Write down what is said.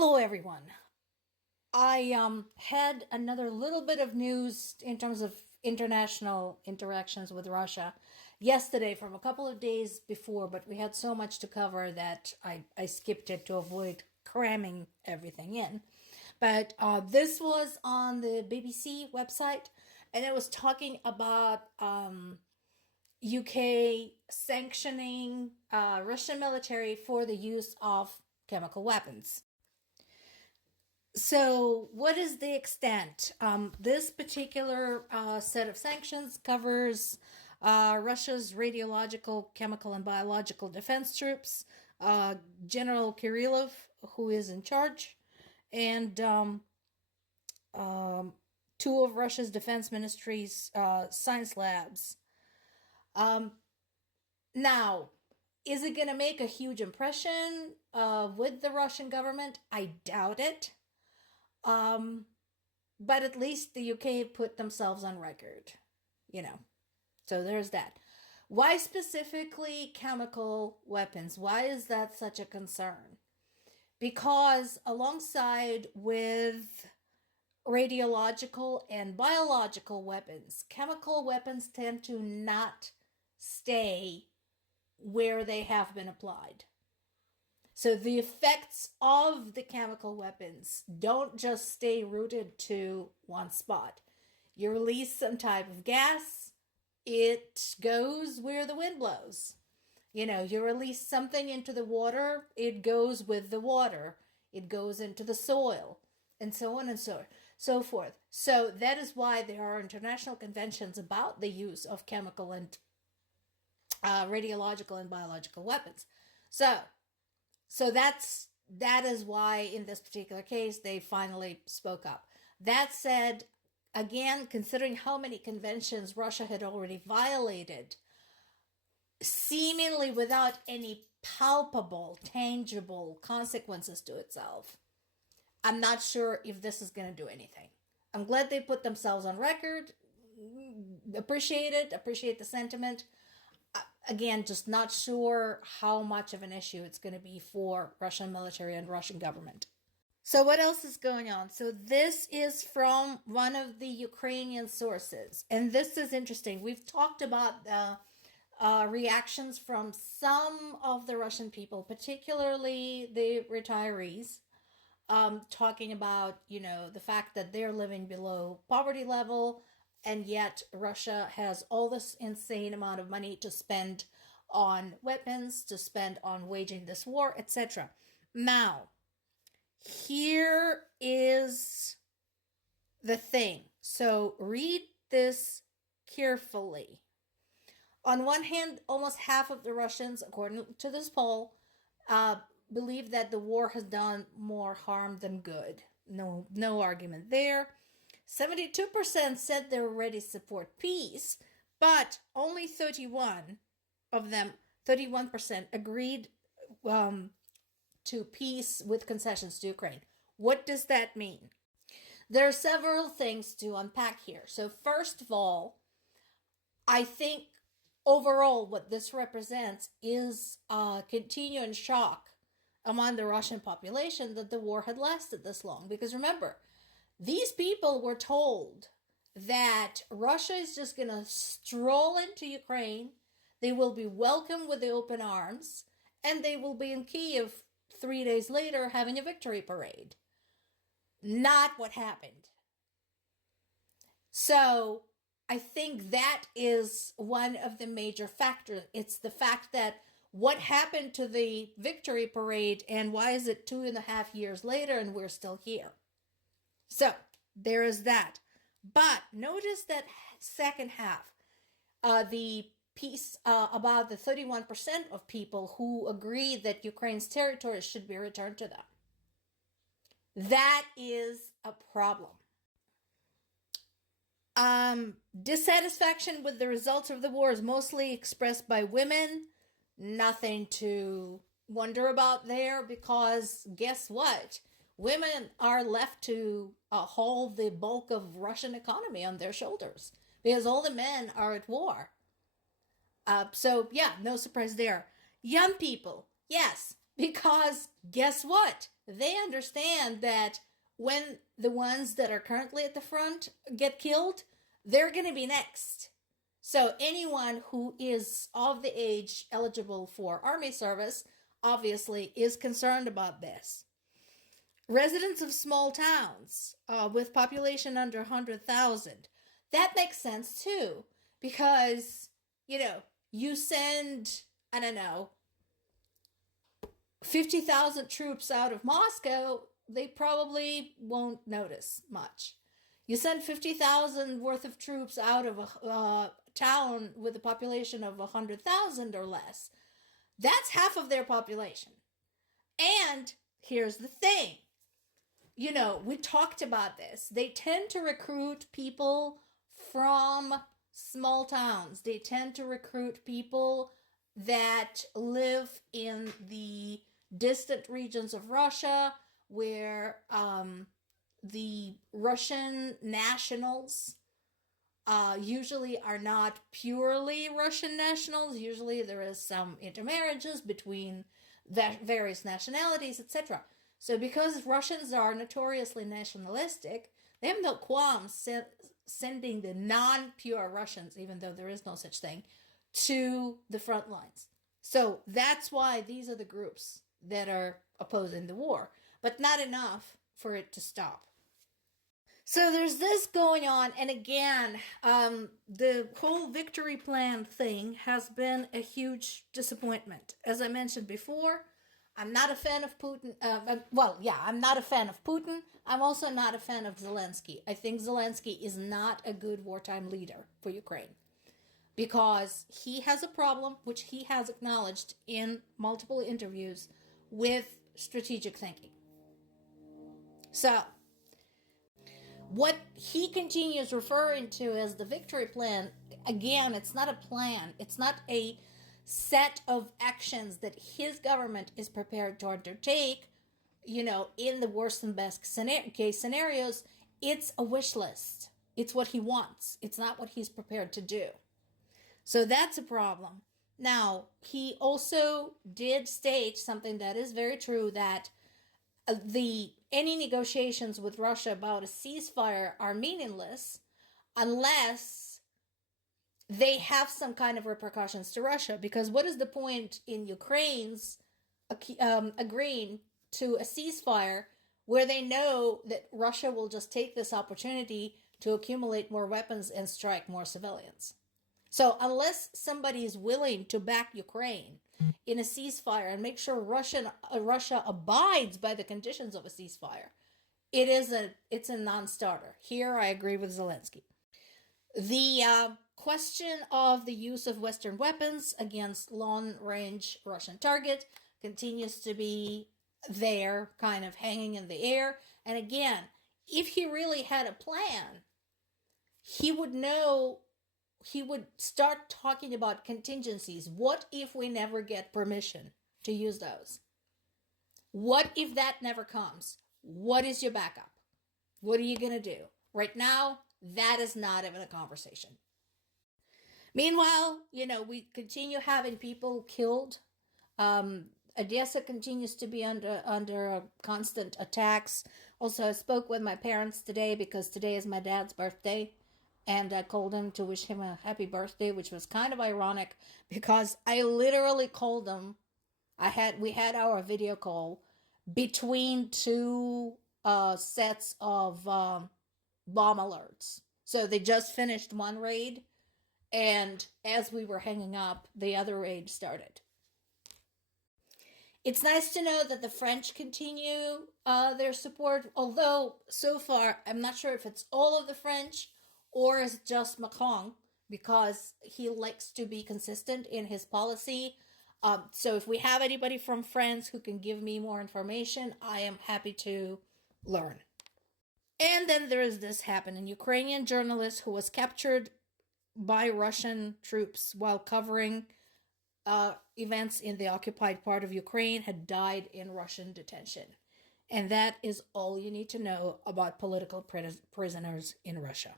Hello, everyone. I had another little bit of news in terms of international interactions with Russia yesterday from a couple of days before, but we had so much to cover that I skipped it to avoid cramming everything in. But this was on the BBC website, and it was talking about UK sanctioning Russian military for the use of chemical weapons. So, what is the extent? This particular set of sanctions covers Russia's radiological, chemical, and biological defense troops, General Kirillov, who is in charge, and two of Russia's defense ministry's science labs. Um, Now, is it going to make a huge impression with the Russian government? I doubt it. Um, but at least the UK put themselves on record, you know. So there's that. Why specifically chemical weapons? Why is that such a concern? Because alongside with radiological and biological weapons, chemical weapons tend to not stay where they have been applied. So the effects of the chemical weapons don't just stay rooted to one spot. You release some type of gas, it goes where the wind blows. You release something into the water, it goes with the water. It goes into the soil, and so on and so forth. So that is why there are international conventions about the use of chemical and radiological and biological weapons. So that is why in this particular case they finally spoke up. That said, again, considering how many conventions Russia had already violated, seemingly without any palpable, tangible consequences to itself, I'm not sure if this is going to do anything. I'm glad they put themselves on record. Appreciate it, appreciate the sentiment. Again, just not sure how much of an issue it's going to be for Russian military and Russian government. So what else is going on? So this is from one of the Ukrainian sources, and this is interesting. We've talked about the reactions from some of the Russian people, particularly the retirees, talking about, the fact that they're living below poverty level, and yet Russia has all this insane amount of money to spend on weapons, to spend on waging this war, etc. Now, here is the thing. So read this carefully. On one hand, almost half of the Russians, according to this poll, believe that the war has done more harm than good. No argument there. 72% said they already support peace, but only 31 of them, 31% agreed to peace with concessions to Ukraine. What does that mean? There are several things to unpack here. So first of all, I think overall what this represents is a continuing shock among the Russian population that the war had lasted this long. Because remember, these people were told that Russia is just going to stroll into Ukraine, they will be welcomed with the open arms, and they will be in Kiev 3 days later having a victory parade. Not what happened. So I think that is one of the major factors. It's the fact that what happened to the victory parade, and why is it 2.5 years later and we're still here? So there is that. But notice that second half, the piece about the 31% of people who agree that Ukraine's territory should be returned to them. That is a problem. Dissatisfaction with the results of the war is mostly expressed by women. Nothing to wonder about there, because guess what? Women are left to haul the bulk of Russian economy on their shoulders because all the men are at war. So yeah, no surprise there. Young people, yes, Because guess what? They understand that when the ones that are currently at the front get killed, they're going to be next. So anyone who is of the age eligible for army service obviously is concerned about this. Residents of small towns with population under 100,000, that makes sense too, because, you send, I don't know, 50,000 troops out of Moscow, they probably won't notice much. You send 50,000 worth of troops out of a town with a population of 100,000 or less. That's half of their population. And here's the thing. We talked about this. They tend to recruit people from small towns. They tend to recruit people that live in the distant regions of Russia where the Russian nationals usually are not purely Russian nationals. Usually there is some intermarriages between various nationalities, etc. So because Russians are notoriously nationalistic, they have no qualms sending the non-pure Russians, even though there is no such thing, to the front lines. So that's why these are the groups that are opposing the war, but not enough for it to stop. So there's this going on, and again, the whole victory plan thing has been a huge disappointment. As I mentioned before, I'm not a fan of Putin. I'm not a fan of Putin. I'm also not a fan of Zelensky. I think Zelensky is not a good wartime leader for Ukraine because he has a problem, which he has acknowledged in multiple interviews, with strategic thinking. So, what he continues referring to as the victory plan, again, it's not a plan. It's not a set of actions that his government is prepared to undertake, in the worst and best case scenarios. It's a wish list. It's what he wants. It's not what he's prepared to do. So that's a problem. Now, he also did state something that is very true, that any negotiations with Russia about a ceasefire are meaningless unless they have some kind of repercussions to Russia. Because what is the point in Ukraine's agreeing to a ceasefire where they know that Russia will just take this opportunity to accumulate more weapons and strike more civilians? So unless somebody is willing to back Ukraine in a ceasefire and make sure Russia abides by the conditions of a ceasefire, it's a non-starter. Here I agree with Zelensky. The question of the use of Western weapons against long-range Russian target continues to be there, kind of hanging in the air. And again, if he really had a plan, he would start talking about contingencies. What if we never get permission to use those? What if that never comes? What is your backup? What are you going to do? Right now, that is not even a conversation. Meanwhile, we continue having people killed. Odessa continues to be under constant attacks. Also, I spoke with my parents today because today is my dad's birthday. And I called him to wish him a happy birthday, which was kind of ironic because I literally called him. We had our video call between two sets of bomb alerts. So they just finished one raid, and as we were hanging up, the other raid started. It's nice to know that the French continue their support, although so far I'm not sure if it's all of the French or is it just Macron, because he likes to be consistent in his policy. So if we have anybody from France who can give me more information, I am happy to learn. And then there is this happening. Ukrainian journalist who was captured by Russian troops while covering events in the occupied part of Ukraine had died in Russian detention. And that is all you need to know about political prisoners in Russia.